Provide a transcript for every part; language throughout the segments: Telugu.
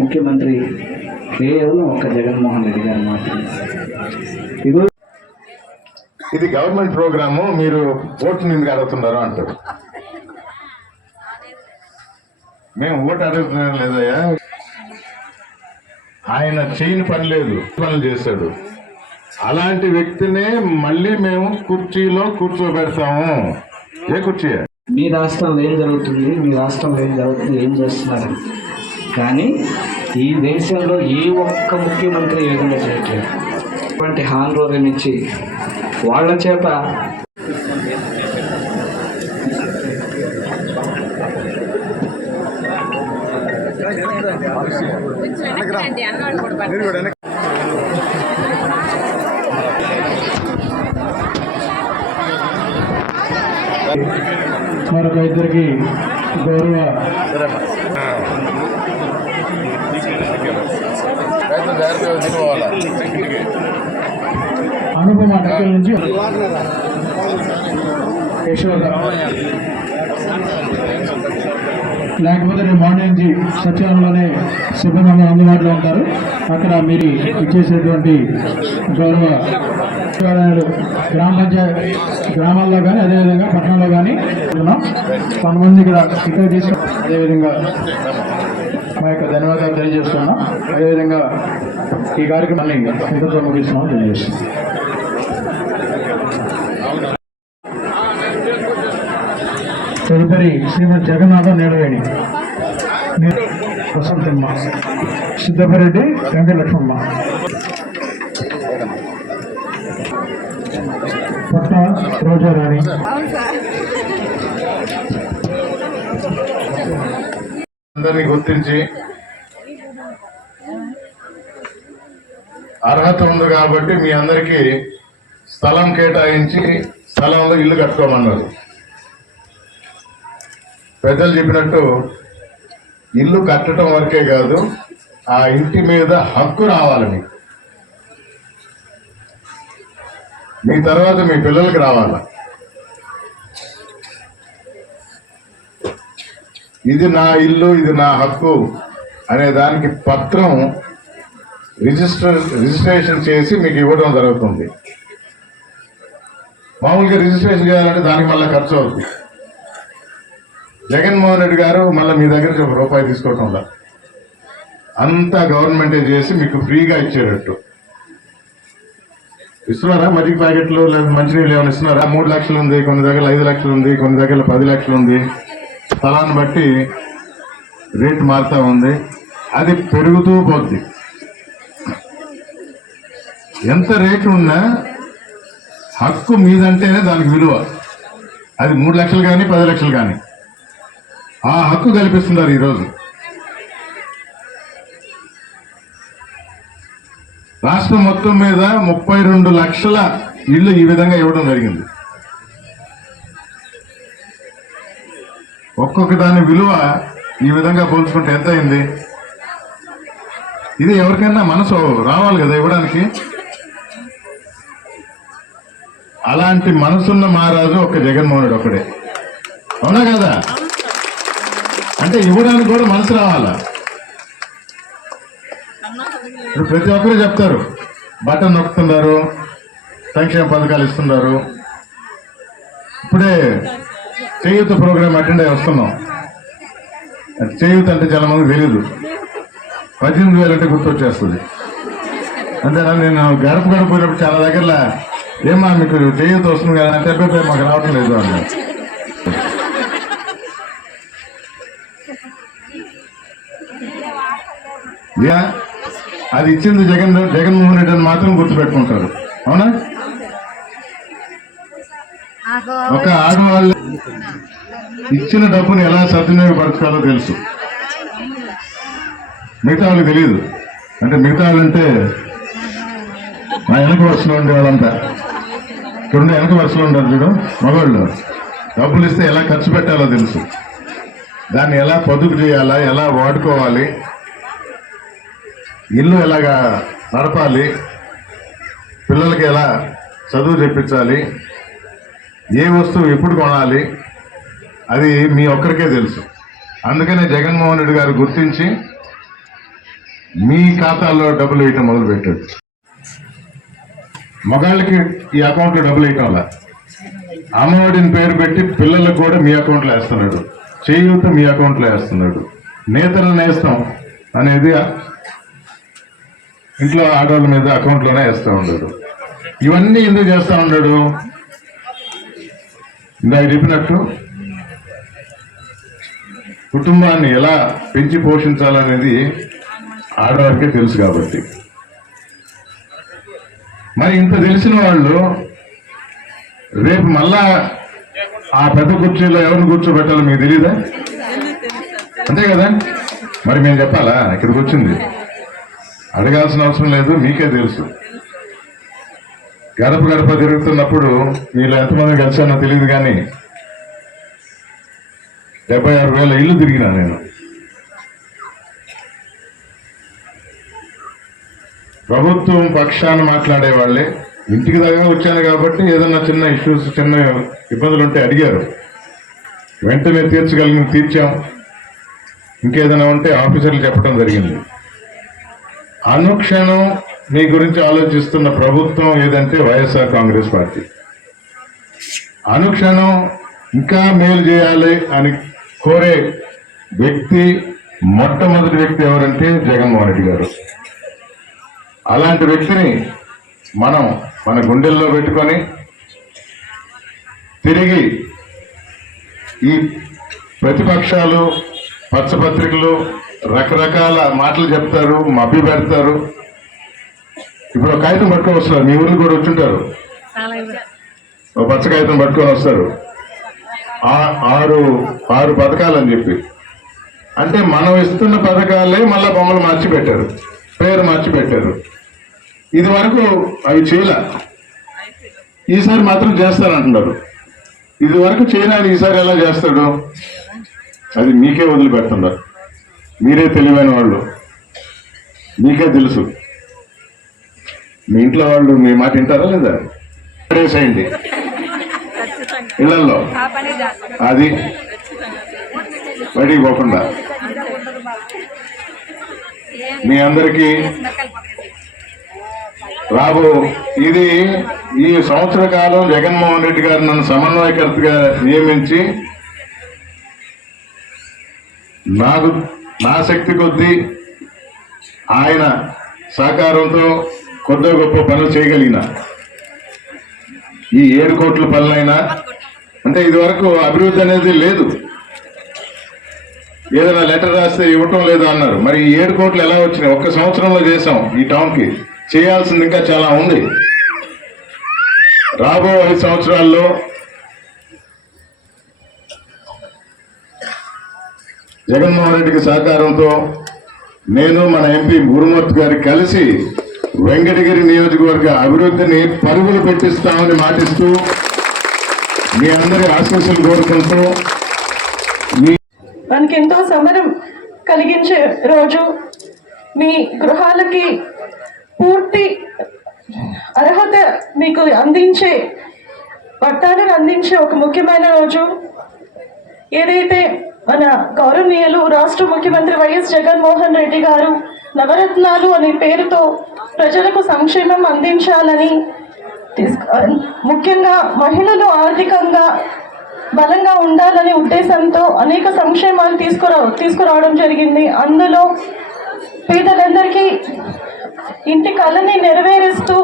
ముఖ్యమంత్రి కేవలం ఒక జగన్మోహన్ రెడ్డి గారు మాత్రమే. ఈరోజు ఇది గవర్నమెంట్ ప్రోగ్రాము మీరు ఓటు నిందుకు అడుగుతున్నారు అంటారు. మేము ఓటు అడుగుతున్నాం లేదయ్యా? ఆయన చేయని పని లేదు పనులు చేశాడు అలాంటి వ్యక్తినే మళ్ళీ మేము కుర్చీలో కూర్చోబెడతాము. ఏ కుర్చీ? మీ రాష్ట్రంలో ఏం జరుగుతుంది? మీ రాష్ట్రంలో ఏం జరుగుతుంది? ఏం చేస్తున్నారు? కానీ ఈ దేశంలో ఏ ఒక్క ముఖ్యమంత్రి ఏ విధంగా చేయట్లేదు. ఇటువంటి హాన్ రోజుల ఇచ్చి వాళ్ళ చేత మరొక ఇద్దరికి గౌరవ రైతు మరొక అనుపమ నుంచి లేకపోతే రేపు మార్నింగ్ నుంచి సత్యానంలోనే సిబ్బంది అందుబాటులో ఉంటారు అక్కడ మీరు ఇచ్చేసేటువంటి గౌరవ గ్రామ పంచాయతీ గ్రామాల్లో కానీ అదేవిధంగా పట్టణంలో కానీ ఉన్నాం కొంతమంది ఇక్కడ ఇక్కడ తీసుకు అదేవిధంగా అదేవిధంగా ఈ కార్యక్రమాన్ని ఇంతతో ముగిస్తున్నాం తెలియజేస్తున్నాం. తదుపరి శ్రీమతి జగన్నాథ నేడవేణి వసంతమ్మ సిద్ధపరెడ్డి వెంకటలక్ష్మమ్మ పట్ట రోజారాణి. అందరినీ గుర్తించి అర్హత ఉంది కాబట్టి మీ అందరికీ స్థలం కేటాయించి స్థలంలో ఇల్లు కట్టుకోమన్నారు. పెద్దలు చెప్పినట్టు ఇల్లు కట్టడం వరకే కాదు ఆ ఇంటి మీద హక్కు రావాలి మీకు. మీ తర్వాత మీ పిల్లలకి రావాలి? ఇది నా ఇల్లు ఇది నా హక్కు అనే దానికి పత్రం రిజిస్టర్ రిజిస్ట్రేషన్ చేసి మీకు ఇవ్వడం జరుగుతుంది. మామూలుగా రిజిస్ట్రేషన్ చేయాలంటే దానికి మళ్ళీ ఖర్చు అవుతుంది జగన్మోహన్ రెడ్డి గారు మళ్ళీ మీ దగ్గర ఒక రూపాయి తీసుకోవటం వల్ల. అంతా గవర్నమెంటే చేసి మీకు ఫ్రీగా ఇచ్చేటట్టు. ఇస్తున్నారా? మజ్జిగ ప్యాకెట్లు లేదా మంచినీళ్ళు ఏమైనా ఇస్తున్నారా? మూడు లక్షలు ఉంది కొన్ని దగ్గర ఐదు లక్షలు ఉంది కొన్ని దగ్గర పది లక్షలు ఉంది. స్థలాన్ని బట్టి రేట్ మారుతూ ఉంది. అది పెరుగుతూ పోద్ది. ఎంత రేటు ఉన్నా హక్కు మీదంటేనే దానికి విలువ. అది మూడు లక్షలు కానీ పది లక్షలు కానీ. ఆ హక్కు కల్పిస్తున్నారు ఈరోజు. రాష్ట్రం మొత్తం మీద ముప్పై రెండు లక్షల ఇళ్ళు ఈ విధంగా ఇవ్వడం జరిగింది. ఒక్కొక్క దాని విలువ ఈ విధంగా పోల్చుకుంటే ఎంత అయింది? ఇది ఎవరికైనా మనసు రావాలి కదా ఇవ్వడానికి. అలాంటి మనసున్న మహారాజు ఒక జగన్మోహనుడు ఒకడే. అవునా కదా? అంటే ఇవ్వడానికి కూడా మనసు రావాలా? ఇప్పుడు ప్రతి ఒక్కరు చెప్తారు. బటన్ నొక్కుతున్నారు సంక్షేమ పథకాలు ఇస్తున్నారు. ఇప్పుడే చేయూత ప్రోగ్రామ్ అటెండ్ అయ్యి వస్తున్నాం. చేయూత అంటే చాలా మంది తెలియదు పద్దెనిమిది వేలు అంటే గుర్తొచ్చేస్తుంది. అంతేనా? నేను గడప గడప పోయినప్పుడు చాలా దగ్గర ఏమా మీకు చేయూత వస్తుంది కదా అంటే "అబ్బే, మాకు రావటం లేదు అన్న యా అది ఇచ్చింది జగన్ జగన్మోహన్ రెడ్డి అని మాత్రం గుర్తుపెట్టుకుంటారు. అవునా? ఒక ఆడవాళ్ళు ఇచ్చిన డబ్బుని ఎలా సద్వినియోగపరచుకోవాలో తెలుసు. మిగతా వాళ్ళకి తెలియదు. అంటే మిగతా వాళ్ళంటే మా వెనక వరుసలో వాళ్ళంతా. ఇక్కడ వెనక వరుసలో ఉంటారు చూడు? మగవాళ్ళు. డబ్బులు ఇస్తే ఎలా ఖర్చు పెట్టాలో తెలుసు. దాన్ని ఎలా పొదుపు చేయాలా ఎలా వాడుకోవాలి ఇల్లు ఎలాగా నడపాలి పిల్లలకి ఎలా చదువు చెప్పించాలి ఏ వస్తువు ఎప్పుడు కొనాలి అది మీ ఒక్కరికే తెలుసు. అందుకనే జగన్మోహన్ రెడ్డి గారు గుర్తించి మీ ఖాతాల్లో డబ్బులు వేయటం మొదలుపెట్టాడు మగాళ్ళకి ఈ అకౌంట్లో డబ్బులు వేయటం అమ్మఒడిని పేరు పెట్టి పిల్లలకు కూడా మీ అకౌంట్లో వేస్తున్నాడు. చేయూత మీ అకౌంట్లో వేస్తున్నాడు. నేతలు నేస్తాం అనేది ఇంట్లో ఆడవాళ్ళ మీద అకౌంట్లోనే వేస్తూ ఉన్నాడు ఇవన్నీ ఎందుకు చేస్తూ ఉన్నాడు ఇందాక చెప్పినట్టు? కుటుంబాన్ని ఎలా పెంచి పోషించాలనేది ఆడవారికే తెలుసు కాబట్టి. మరి ఇంత తెలిసిన వాళ్ళు రేపు మళ్ళా ఆ పెద్ద కుర్చీలో ఎవరిని కూర్చోబెట్టాలో మీకు తెలియదా అంతే కదా? మరి మేము చెప్పాలా? ఇక్కడికి వచ్చింది. అడగాల్సిన అవసరం లేదు మీకే తెలుసు. గడప గడప తిరుగుతున్నప్పుడు మీలో ఎంతమంది కలిసానో తెలియదు కానీ డెబ్బై ఆరు వేల ఇల్లు తిరిగినా నేను. ప్రభుత్వం పక్షాన మాట్లాడే వాళ్ళే. ఇంటికి దగ్గర వచ్చాను కాబట్టి ఏదన్నా చిన్న ఇష్యూస్ చిన్న ఇబ్బందులు ఉంటే అడిగారు. వెంటనే తీర్చగలిగిన తీర్చాం. ఇంకేదైనా ఉంటే ఆఫీసర్లు చెప్పడం జరిగింది. అనుక్షణం మీ గురించి ఆలోచిస్తున్న ప్రభుత్వం ఏదంటే వైఎస్ఆర్ కాంగ్రెస్ పార్టీ. అనుక్షణం ఇంకా మేలు చేయాలి అని కోరే వ్యక్తి మొట్టమొదటి వ్యక్తి ఎవరంటే జగన్మోహన్ రెడ్డి గారు. అలాంటి వ్యక్తిని మనం మన గుండెల్లో పెట్టుకొని తిరిగి ఈ ప్రతిపక్షాలు పచ్చపత్రికలు రకరకాల మాటలు చెప్తారు మభ్య పెడతారు. ఇప్పుడు ఒక కాగితం పట్టుకొని వస్తారు. మీ ఊర్లో కూడా వచ్చుంటారు. ఒక పచ్చ కాగితం పట్టుకొని వస్తారు. ఆరు ఆరు పథకాలు అని చెప్పి. అంటే మనం ఇస్తున్న పథకాలే మళ్ళీ బొమ్మలు మార్చి పెట్టారు పేరు మార్చి పెట్టారు ఇది వరకు అవి చేయలే. ఈసారి మాత్రం చేస్తారంటున్నారు ఇది వరకు చేయని ఈసారి ఎలా చేస్తాడు? అది మీకే వదిలిపెడుతున్నారు. మీరే తెలివైన వాళ్ళు. మీకే తెలుసు. మీ ఇంట్లో వాళ్ళు మీ మాట వింటారా లేదా? పడేసేయండి. ఇళ్ళలో అది బయటికి పోకుండా. మీ అందరికీ రాబో ఇది ఈ సంవత్సర కాలం జగన్మోహన్ రెడ్డి గారు నన్ను సమన్వయకర్తగా నియమించి నాకు నా శక్తి కొద్దీ ఆయన సహకారంతో కొద్ది గొప్ప పనులు చేయగలిగిన. ఈ ఏడు కోట్ల పనులైనా అంటే ఇదివరకు అభివృద్ధి అనేది లేదు. ఏదైనా లెటర్ రాస్తే ఇవ్వటం లేదు అన్నారు. మరి ఈ ఏడు కోట్లు ఎలా వచ్చినాయి? ఒక్క సంవత్సరంలో చేసాం ఈ టౌన్కి. చేయాల్సింది ఇంకా చాలా ఉంది. రాబో ఐదు సంవత్సరాల్లో జగన్మోహన్ రెడ్డికి సహకారంతో నేను మన ఎంపీ గురుమూర్తి గారి కలిసి వెంకటగిరి నియోజకవర్గ అభివృద్ధిని పరుగులు పెట్టిస్తామని మాటిస్తూ మీ అందరి ఆశీస్సులు కోరుకుంటూ మీ మనకి ఎంతో సమరం కలిగించే రోజు మీ గృహాలకి పూర్తి అర్హత మీకు అందించే పట్టాలను అందించే ఒక ముఖ్యమైన రోజు. ఏదైతే మన గౌరవనీయులు రాష్ట్ర ముఖ్యమంత్రి వైఎస్ జగన్మోహన్ రెడ్డి గారు నవరత్నాలు అనే పేరుతో ప్రజలకు సంక్షేమం అందించాలని ముఖ్యంగా మహిళలు ఆర్థికంగా బలంగా ఉండాలనే ఉద్దేశంతో అనేక సంక్షేమాలు తీసుకురా తీసుకురావడం జరిగింది. అందులో పేదలందరికీ ఇంటి కళని నెరవేరుస్తూ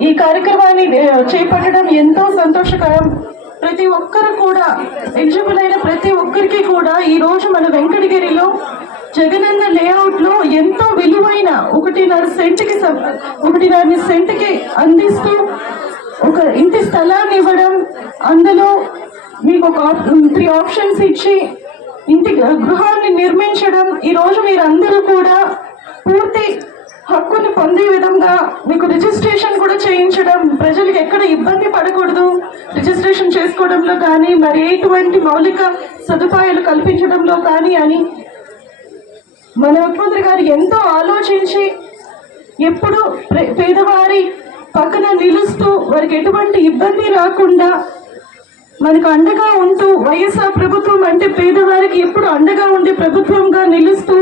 ఈ కార్యక్రమాన్ని చేపట్టడం ఎంతో సంతోషకరం. ప్రతి ఒక్కరు కూడా ఎలిజిబుల్ అయిన ప్రతి ఒక్కరికి కూడా ఈ రోజు మన వెంకటగిరిలో జగనన్న లేఅవుట్లో ఎంతో విలువైన ఒకటిన్నర సెంట్కి ఒకటిన్నర సెంట్కి అందిస్తూ ఒక ఇంటి స్థలాన్ని ఇవ్వడం అందులో మీకు ఒక త్రీ ఆప్షన్స్ ఇచ్చి ఇంటి గృహాన్ని నిర్మించడం ఈ రోజు మీరందరూ కూడా పూర్తి హక్కుని పొందే విధంగా మీకు రిజిస్ట్రేషన్ కూడా చేయించడం ప్రజలకు ఎక్కడ ఇబ్బంది పడకూడదు రిజిస్ట్రేషన్ చేసుకోవడంలో కానీ మరి ఎటువంటి మౌలిక సదుపాయాలు కల్పించడంలో కానీ అని మన ముఖ్యమంత్రి గారు ఎంతో ఆలోచించి ఎప్పుడు పేదవారి పక్కన నిలుస్తూ వారికి ఎటువంటి ఇబ్బంది రాకుండా మనకు అండగా ఉంటూ వైఎస్ఆర్ ప్రభుత్వం అంటే పేదవారికి ఎప్పుడు అండగా ఉండే ప్రభుత్వంగా నిలుస్తూ